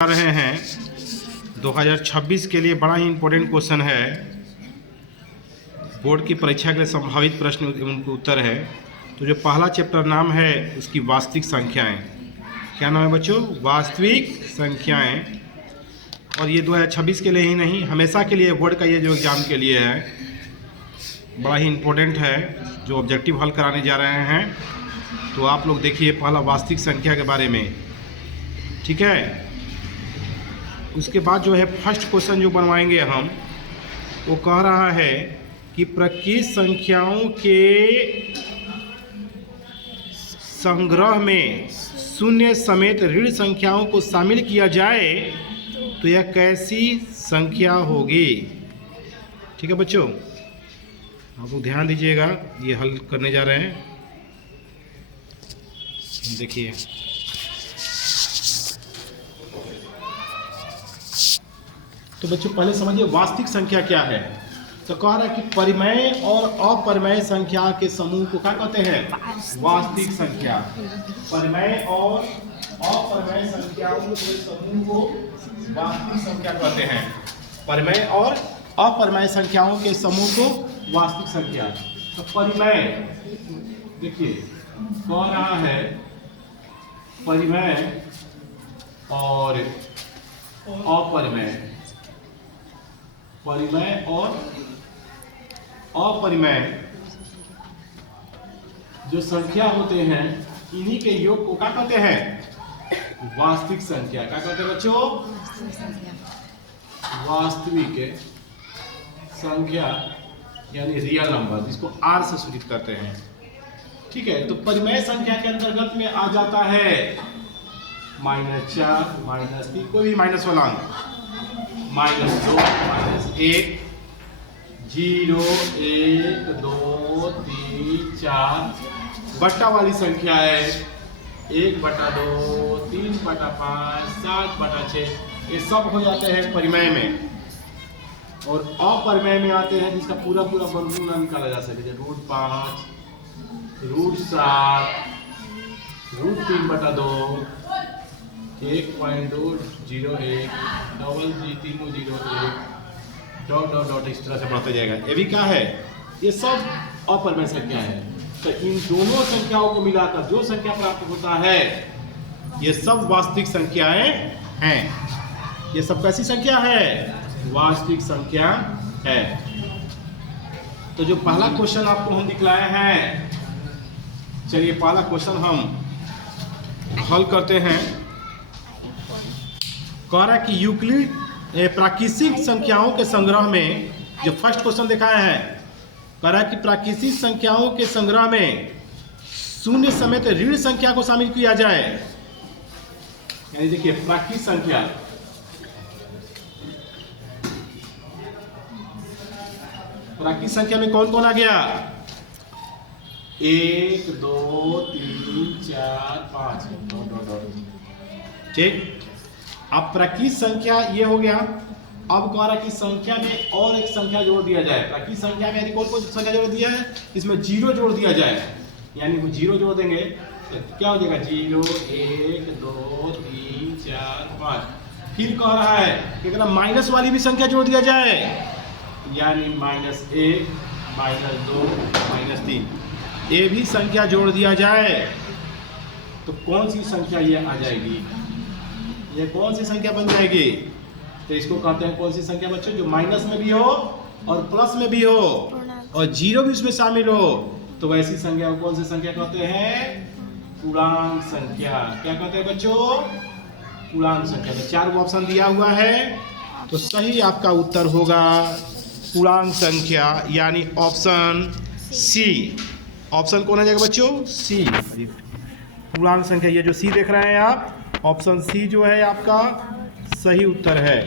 आ रहे हैं 2026 के लिए बड़ा ही इम्पोर्टेंट क्वेश्चन है। बोर्ड की परीक्षा के लिए संभावित प्रश्न उनके उत्तर है। तो जो पहला चैप्टर नाम है उसकी वास्तविक संख्याएं। क्या नाम है बच्चों? वास्तविक संख्याएं। और ये 2026 के लिए ही नहीं, हमेशा के लिए बोर्ड का ये जो एग्ज़ाम के लिए है बड़ा ही इम्पोर्टेंट है, जो ऑब्जेक्टिव हल कराने जा रहे हैं। तो आप लोग देखिए पहला वास्तविक संख्या के बारे में, ठीक है। उसके बाद जो है फर्स्ट क्वेश्चन जो बनवाएंगे हम, वो कह रहा है कि प्रकृत संख्याओं के संग्रह में शून्य समेत ऋण संख्याओं को शामिल किया जाए तो यह कैसी संख्या होगी? ठीक है बच्चों, आप लोग ध्यान दीजिएगा, ये हल करने जा रहे हैं। देखिए तो बच्चों पहले समझिए वास्तविक संख्या क्या है। तो कह रहा है कि परिमेय और अपरिमेय संख्या के समूह को क्या कहते हैं? वास्तविक संख्या। परिमेय और अपरिमेय संख्याओं के समूह को वास्तविक संख्या कहते हैं। परिमेय और अपरिमेय संख्याओं के समूह को वास्तविक संख्या। तो परिमेय देखिए कह रहा है परिमेय और अपरिमेय। परिमेय और अपरिमेय जो संख्या होते हैं, इन्हीं के योग को क्या कहते हैं? वास्तविक संख्या। क्या कहते हैं बच्चों? वास्तविक संख्या यानी रियल नंबर, जिसको आर से सूचित करते हैं। ठीक है, तो परिमेय संख्या के अंतर्गत में आ जाता है -4, -3, कोई भी माइनस वाला अंक, -2, -1, 0, 1, 2, 3, 4 बट्टा वाली संख्या है 1/2, 3/5, 7/6, ये सब हो जाते हैं परिमेय में। और अपरिमेय में आते हैं जिसका पूरा वर्गमूल ना निकाला जा सके, √5, √7, √3/2, 1.201, डबल 301, डॉट इस तरह से बढ़ते जाएगा। ये भी क्या है? ये सब अपरिमेय संख्या है। तो इन दोनों संख्याओं को मिलाकर जो संख्या प्राप्त होता है, ये सब वास्तविक संख्याएं हैं। ये सब कैसी संख्या है? वास्तविक संख्या है। तो जो पहला क्वेश्चन आपको हम दिखलाए हैं, चलिए पहला क्वेश्चन हम हल करते हैं। कह रहा है कि यूक्लिड प्राकृतिक संख्याओं के संग्रह में, जो फर्स्ट क्वेश्चन दिखाया है, कह रहा है कि प्राकृतिक संख्याओं के संग्रह में शून्य समेत ऋण संख्या को शामिल किया जाए। यानी देखिए प्राकृतिक संख्या, प्राकृतिक संख्या में कौन कौन आ गया? 1, 2, 3, 4, 5, ठीक। अब प्राकृतिक संख्या ये हो गया। अब कह रहा है कि संख्या में और एक संख्या जोड़ दिया जाए। प्राकृतिक संख्या में यदि कौन कौन संख्या जोड़ दिया है, इसमें 0 जोड़ दिया जाए। यानी वो 0 जोड़ देंगे तो क्या हो जाएगा? 0, 1, 2, 3, 4, 5। फिर कह रहा है कि अगर माइनस वाली भी संख्या जोड़ दिया जाए, यानी -1, -2, -3, ये भी संख्या जोड़ दिया जाए तो कौन सी संख्या ये आ जाएगी? ये कौन सी संख्या बन जाएगी? तो इसको कहते हैं कौन सी संख्या बच्चों? जो माइनस में भी हो और प्लस में भी हो और 0 भी उसमें शामिल हो, तो वैसी संख्या को कौन सी संख्या कहते हैं? पूर्णांक संख्या। क्या कहते हैं बच्चों? पूर्णांक संख्या। तो 4 ऑप्शन दिया हुआ है, तो सही आपका उत्तर होगा पूर्णांक संख्या, यानी ऑप्शन सी। ऑप्शन कौन आ जाएगा बच्चों? सी। पूर्णांक संख्या, ये जो सी देख रहे हैं आप, ऑप्शन सी जो है आपका सही उत्तर है,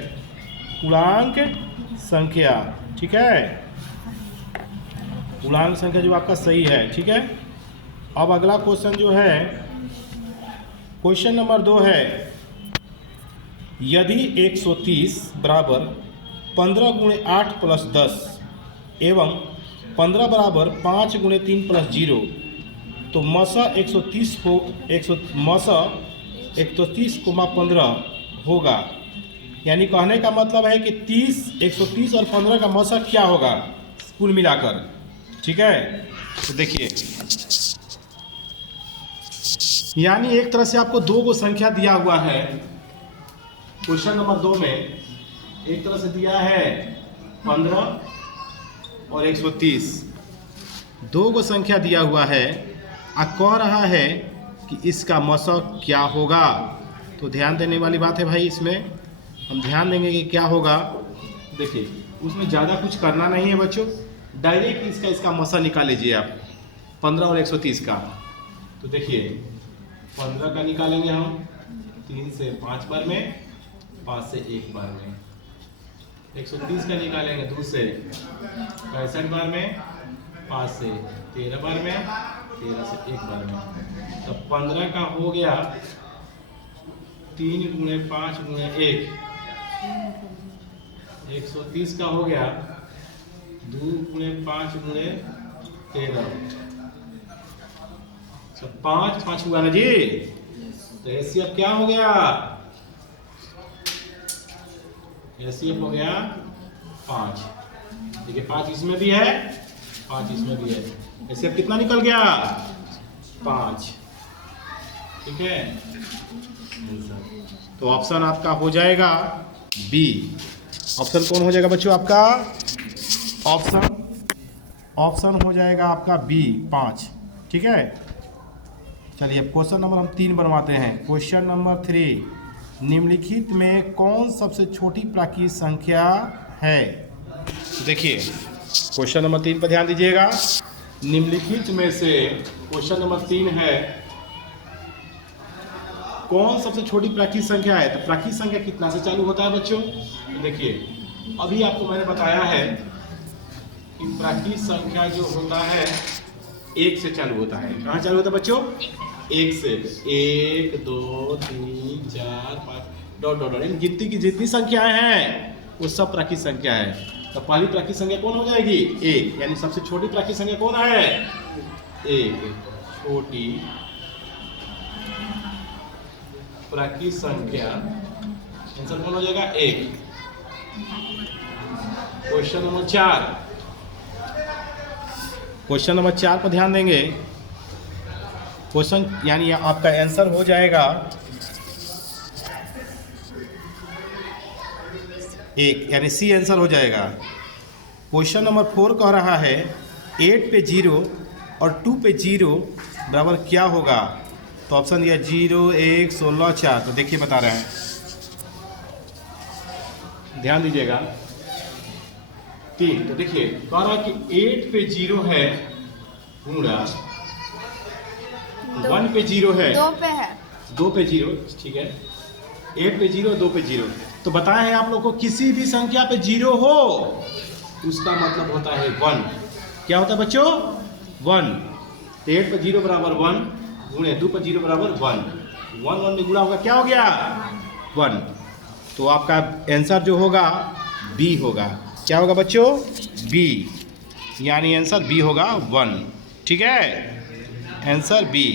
पूर्णांक संख्या। ठीक है, पूर्णांक संख्या जो आपका सही है। ठीक है, अब अगला क्वेश्चन जो है, क्वेश्चन नंबर 2 है, यदि 130 बराबर 15 × 8 + 10 एवं 15 बराबर 5 × 3 + 0, तो मसा 130 को 130, 15 होगा। यानी कहने का मतलब है कि 30, 130 और 15 का मौसक क्या होगा कुल मिलाकर। ठीक है, तो देखिए, यानी एक तरह से आपको दो को संख्या दिया हुआ है। क्वेश्चन नंबर 2 में एक तरह से दिया है 15 और 130, दो को संख्या दिया हुआ है और कह रहा है कि इसका मौसक क्या होगा। तो ध्यान देने वाली बात है भाई, इसमें हम ध्यान देंगे कि क्या होगा। देखिए, उसमें ज़्यादा कुछ करना नहीं है बच्चों, डायरेक्ट इसका मौसक निकाल लीजिए आप 15 और 130 का। तो देखिए 15 का निकालेंगे हम 3 से 5 बार में, 5 से 1 बार में। 130 का निकालेंगे 2 से 65 बार में, 5 से 13 बार में, 13 से 1 बार में। तो 15 का हो गया 3 गुणे 5 गुणे 1। 130 का हो गया 2 गुणे 5 गुणे 13। 5 5 हुआ ना जी। तो एचसीएफ क्या हो गया? एचसीएफ हो गया 5। देखिए 5 इसमें भी है, 5 इसमें भी है। एचसीएफ कितना निकल गया? 5। ठीक है, तो ऑप्शन आपका हो जाएगा बी। ऑप्शन कौन हो जाएगा बच्चों आपका? ऑप्शन हो जाएगा आपका बी 5। ठीक है, चलिए अब क्वेश्चन नंबर हम 3 बनवाते हैं। क्वेश्चन नंबर 3, निम्नलिखित में कौन सबसे छोटी प्राकृतिक संख्या है? देखिए क्वेश्चन नंबर 3 पर ध्यान दीजिएगा। निम्नलिखित में से क्वेश्चन नंबर 3 है, कौन सबसे छोटी प्राकृतिक संख्या है? तो प्राकृतिक संख्या कितना से चालू होता है बच्चों? तो देखिए अभी आपको मैंने बताया है कि प्राकृतिक संख्या जो होता है 1 से चालू होता है। कहाँ चालू होता है बच्चों? 1 से। 1 2 3 4 5 डॉट डॉट डॉट, गिनती की जितनी संख्याएं हैं वो सब प्राकृतिक संख्या है। तो पहली प्राकृतिक संख्या कौन हो जाएगी? 1। यानी सबसे छोटी प्राकृतिक संख्या कौन है? 1। छोटी प्राकृतिक संख्या आंसर कौन हो जाएगा? 1। क्वेश्चन नंबर 4, क्वेश्चन नंबर 4 पर ध्यान देंगे। क्वेश्चन यानी आपका आंसर हो जाएगा 1, यानी सी आंसर हो जाएगा। क्वेश्चन नंबर 4 कह रहा है 8 पे 0 और 2 पे 0 बराबर क्या होगा? तो ऑप्शन दिया 0 1 16 4। तो देखिए बता रहे हैं, ध्यान दीजिएगा 3। तो देखिए कह रहा है कि 8 पे 0 है गुणा 1 पे 0 है, 2 पे 0। ठीक है, 8 पे 0 2 पे 0। तो बताए हैं आप लोग को किसी भी संख्या पे 0 हो उसका मतलब होता है 1। क्या होता है बच्चों? 1। 8 पे 0 बराबर 1 गुणे 2 पे 0 बराबर 1। 1 1 में गुणा होगा, क्या हो गया? 1। तो आपका आंसर जो होगा बी होगा। क्या होगा बच्चों? बी, यानी आंसर बी होगा 1। ठीक है, आंसर बी।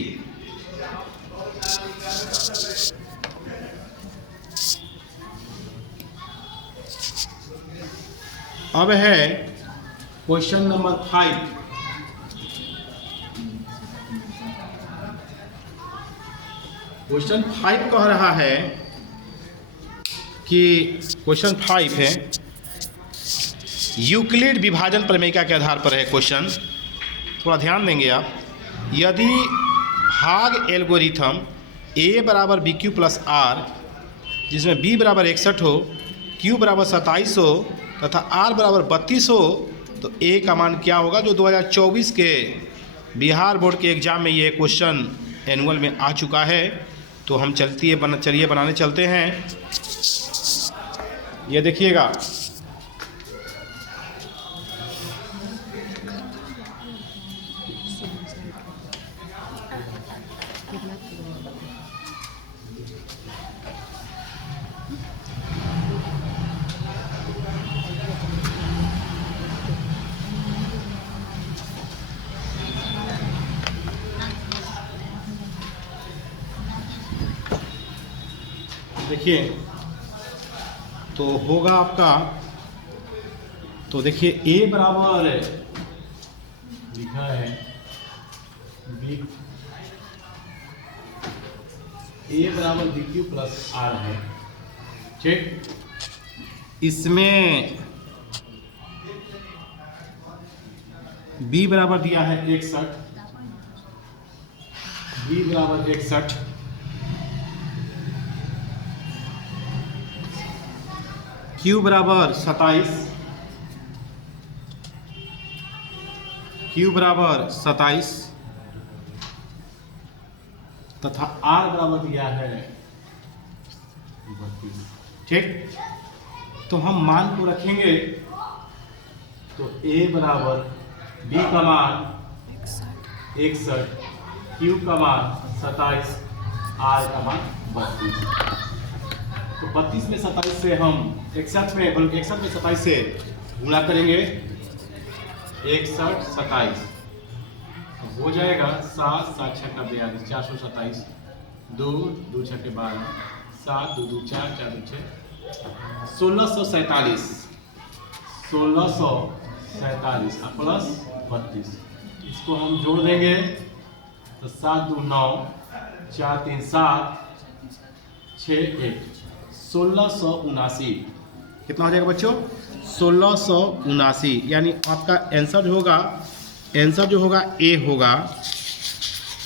अब है क्वेश्चन नंबर 5। क्वेश्चन 5 कह रहा है कि क्वेश्चन 5 है यूक्लिड विभाजन प्रमेयिका के आधार पर है क्वेश्चन। थोड़ा ध्यान देंगे आप। यदि भाग एल्गोरिथम a बराबर बी क्यू प्लस आर, जिसमें b बराबर 61 हो, q बराबर 27 हो तथा r बराबर 32 हो, तो a का मान क्या होगा? जो 2024 के बिहार बोर्ड के एग्ज़ाम में ये क्वेश्चन एनुअल में आ चुका है। तो हम चलिए बनाने चलते हैं। ये देखिएगा, देखिए तो होगा आपका, तो देखिए ए बराबर लिखा है बी, ए बराबर बी क्यू प्लस आर है, ठीक। इसमें बी बराबर दिया है 61, बी बराबर 61, क्यू बराबर 27, क्यू बराबर 27 तथा आर बराबर दिया है 32, ठीक। तो हम मान को रखेंगे, तो ए बराबर बी का मान 61, क्यू का मान 27, आर का मान 32। तो 32 में 27 से हम 61 में, बल्कि 61 में 27 से गुणा करेंगे, 61 27 तो हो जाएगा 7 7 6 का 42, 427, 2 2 6 के 12, 7 2 2 4 4 2 6, 1647, 1647 प्लस 32, इसको हम जोड़ देंगे तो 7 2 9, 4 3 7, 6 1, 1679। कितना हो जाएगा बच्चों? 1679। यानी आपका आंसर होगा, आंसर जो होगा ए होगा,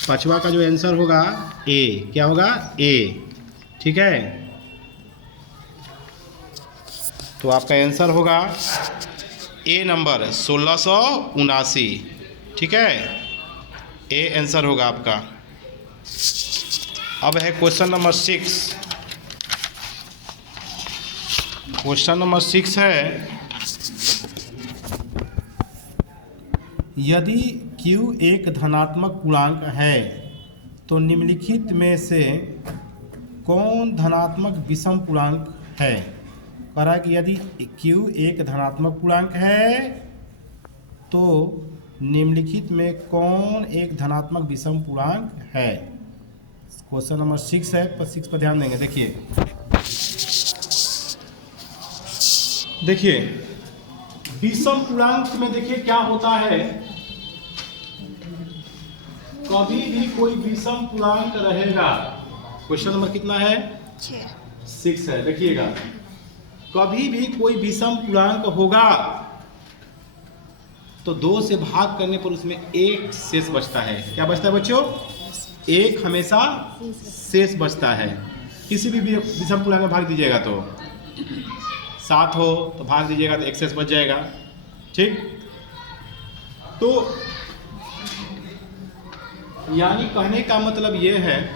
पांचवा का जो आंसर होगा ए, क्या होगा? ए, ठीक है। तो आपका आंसर होगा ए नंबर 1679, ठीक है, ए आंसर होगा आपका। अब है क्वेश्चन नंबर 6। क्वेश्चन नंबर 6 है, यदि Q एक धनात्मक पूर्णांक है तो निम्नलिखित में से कौन धनात्मक विषम पूर्णांक है? कह रहा है कि यदि Q एक धनात्मक पूर्णांक है तो निम्नलिखित में कौन एक धनात्मक विषम पूर्णांक है? क्वेश्चन नंबर 6 है, पर 6 पर ध्यान देंगे। देखिए विषम पूर्णांक में देखिए क्या होता है, कभी भी कोई विषम पूर्णांक रहेगा। क्वेश्चन नंबर कितना है? 6 है। देखिएगा, कभी भी कोई विषम पूर्णांक होगा तो 2 से भाग करने पर उसमें एक शेष बचता है। क्या बचता है बच्चों? एक हमेशा शेष बचता है। किसी भी विषम पूर्णांक में भाग दीजिएगा तो 7 हो तो भाग दीजिएगा तो एक शेष बच जाएगा, ठीक। तो यानी कहने का मतलब ये है,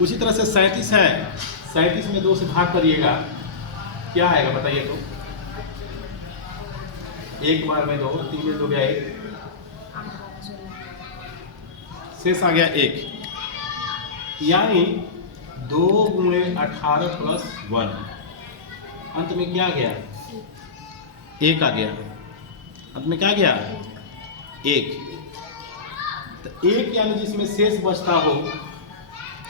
उसी तरह से 37 है, 37 में 2 से भाग करिएगा, क्या आएगा बताइए तो? 1 बार में 2, 3 में 2 गया 1, शेष आ गया 1। यानी 2 गुणे 18 प्लस 1, अंत में क्या गया? 1 आ गया। अंत में क्या गया? 1। तो 1 यानी जिसमें शेष बचता हो,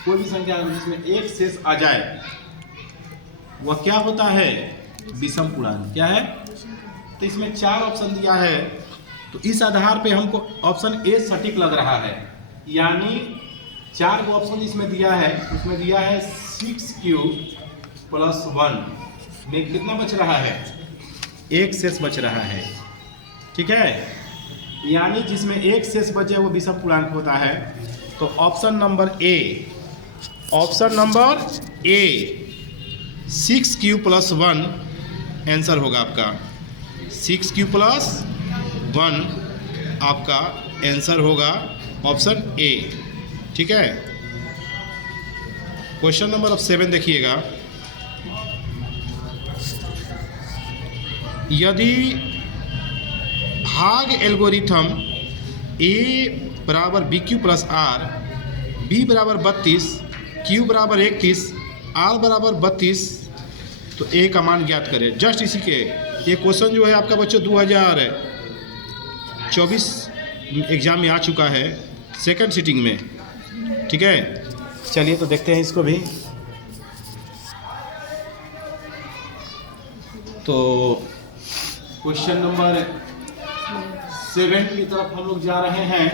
कोई भी संख्या जिसमें एक शेष आ जाए, वह क्या होता है? विषम पूर्णांक। क्या है? तो इसमें 4 ऑप्शन दिया है, तो इस आधार पे हमको ऑप्शन ए सटीक लग रहा है। यानी 4 को ऑप्शन इसमें दिया है, उसमें दिया है 6Q प्लस 1 में कितना बच रहा है? एक शेष बच रहा है, ठीक है। यानी जिसमें एक शेष बचे वो विषम पूर्णांक होता है। तो option number A, option number A 6Q plus 1 answer होगा आपका। 6Q प्लस 1 आपका आंसर होगा ऑप्शन ए, ठीक है। क्वेश्चन नंबर अब 7 देखिएगा, यदि भाग एल्गोरिथम ए बराबर B Q plus R, B बराबर 32, क्यू बराबर 31, आर बराबर 32, तो ए का मान ज्ञात करें। जस्ट इसी के ये क्वेश्चन जो है आपका बच्चों 2024 एग्जाम में आ चुका है, सेकंड सिटिंग में, ठीक है। चलिए तो देखते हैं इसको भी। तो क्वेश्चन नंबर 7 की तरफ हम लोग जा रहे हैं।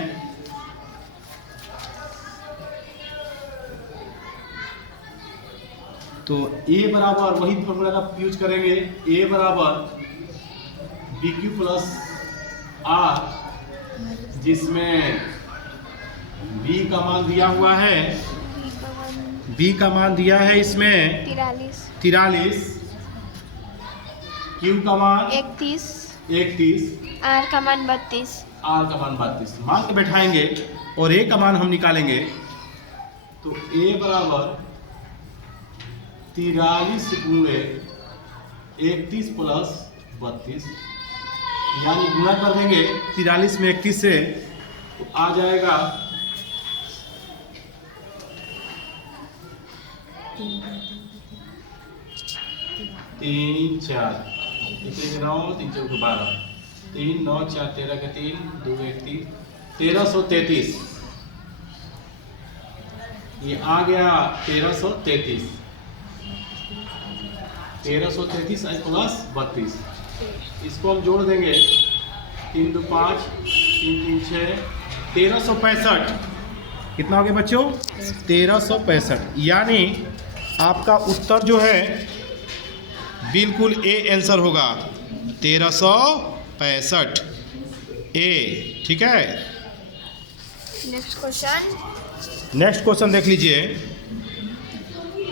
तो A बराबर वही फॉर्मूला का यूज करेंगे, A बराबर BQ प्लस R, जिसमें B का मान दिया हुआ है, B का मान दिया है इसमें 43, Q का मान 31, R का मान 32, R का मान 32 मान के बैठाएंगे और A का मान हम निकालेंगे। तो A बराबर 43 गुणे 31 प्लस 32, यानी गुणा कर देंगे 43 में 31 से, तो आ जाएगा 3 4 9 3 4 12 3 9 4 13 के 3 2 1 3 1333, ये आ गया 1333 प्लस 32, इसको हम जोड़ देंगे 3 2 5 3 3 6 1365। कितना हो गया बच्चों? 1365। यानी आपका उत्तर जो है बिल्कुल ए आंसर होगा, 1365 ए। ठीक है, नेक्स्ट क्वेश्चन देख लीजिए।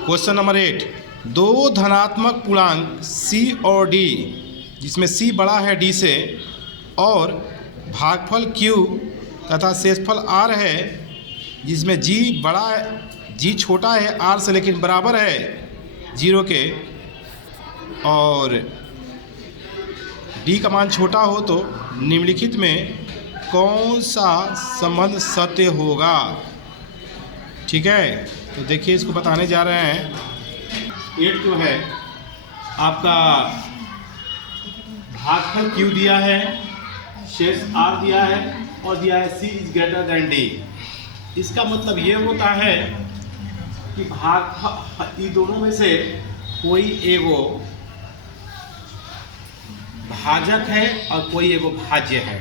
क्वेश्चन नंबर 8, दो धनात्मक पूर्णांक C और D, जिसमें C बड़ा है D से, और भागफल Q तथा शेषफल R है, जिसमें G छोटा है R से लेकिन बराबर है 0 के, और D का मान छोटा हो तो निम्नलिखित में कौन सा संबंध सत्य होगा? ठीक है, तो देखिए इसको बताने जा रहे हैं। 8 जो है आपका भागफल Q दिया है, शेष R दिया है, और दिया है C is greater than D। इसका मतलब ये होता है कि भागफल इन दोनों में से कोई एगो भाजक है और कोई एगो भाज्य है।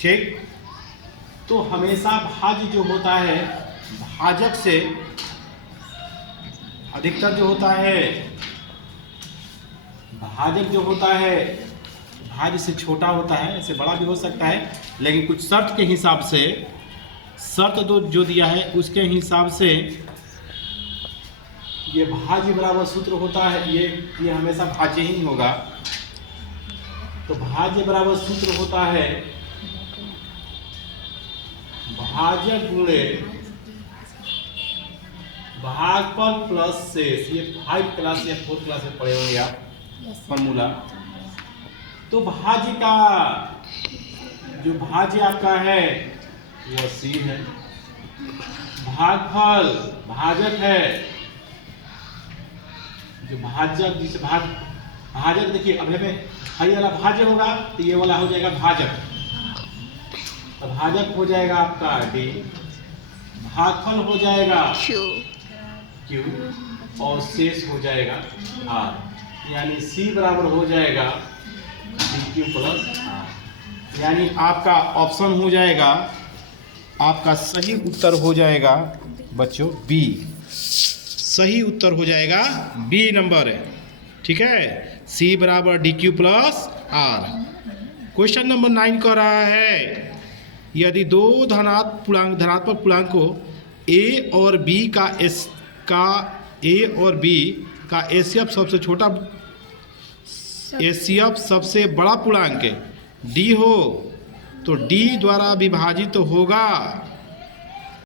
ठीक, तो हमेशा भाज्य जो होता है भाजक से अधिकतर जो होता है, भाजक जो होता है भाज्य से छोटा होता है, ऐसे बड़ा भी हो सकता है, लेकिन कुछ शर्त के हिसाब से, शर्त जो दिया है उसके हिसाब से ये भाज्य बराबर सूत्र होता है, ये हमेशा भाज्य ही होगा। तो भाज्य बराबर सूत्र होता है भाजक गुणे भागफल प्लस शेष। ये 5 क्लास या 4 क्लास में पढ़े होंगे आप फॉर्मूला। तो भाज्य का जो भाज्य आपका है वो C है, भागफल भाजक है, जो भाजक जिसे भाजक देखिए, अब में हरी वाला भाज्य होगा तो ये वाला हो जाएगा भाजक, तो भाजक हो जाएगा आपका D, भागफल हो जाएगा Q और शेष हो जाएगा R, यानी C बराबर हो जाएगा DQ प्लस R। यानी आपका ऑप्शन हो जाएगा, आपका सही उत्तर हो जाएगा बच्चों B, सही उत्तर हो जाएगा B नंबर है। ठीक है, C बराबर DQ plus R। Question number 9 कह रहा है, यदि दो धनात्मक पूर्णांक को A और B का HCF सबसे छोटा HCF सबसे बड़ा पूर्णांक D हो तो D द्वारा विभाजित होगा